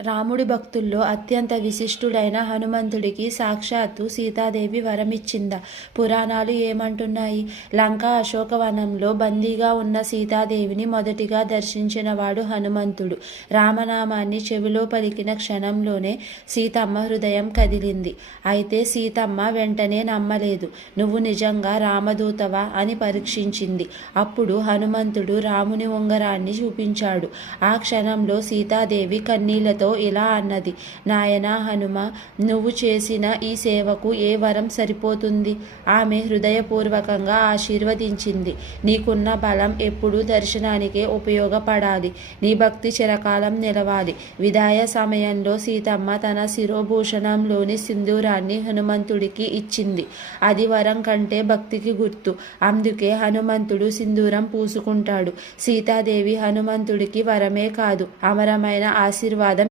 రాముడి భక్తుల్లో అత్యంత విశిష్టుడైన హనుమంతుడికి సాక్షాత్తు సీతాదేవి వరమిచ్చిందా? పురాణాలు ఏమంటున్నాయి? లంకా అశోకవనంలో బందీగా ఉన్న సీతాదేవిని మొదటిగా దర్శించినవాడు హనుమంతుడు. రామనామాన్ని చెవిలో పలికిన క్షణంలోనే సీతమ్మ హృదయం కదిలింది. అయితే సీతమ్మ వెంటనే నమ్మలేదు. నువ్వు నిజంగా రామదూతవా అని పరీక్షించింది. అప్పుడు హనుమంతుడు రాముని ఉంగరాన్ని చూపించాడు. ఆ క్షణంలో సీతాదేవి కన్నీళ్లతో ఇలా అన్నది, నాయనా హనుమ, నువ్వు చేసిన ఈ సేవకు ఏ వరం సరిపోతుంది? ఆమె హృదయపూర్వకంగా ఆశీర్వదించింది. నీకున్న బలం ఎప్పుడూ దర్శనానికే ఉపయోగపడాలి. నీ భక్తి చిరకాలం నిలవాలి. విదాయ సమయంలో సీతమ్మ తన శిరోభూషణంలోని సింధూరాన్ని హనుమంతుడికి ఇచ్చింది. అది వరం కంటే భక్తికి గుర్తు. అందుకే హనుమంతుడు సింధూరం పూసుకుంటాడు. సీతాదేవి హనుమంతుడికి వరమే కాదు, అమరమైన ఆశీర్వాదం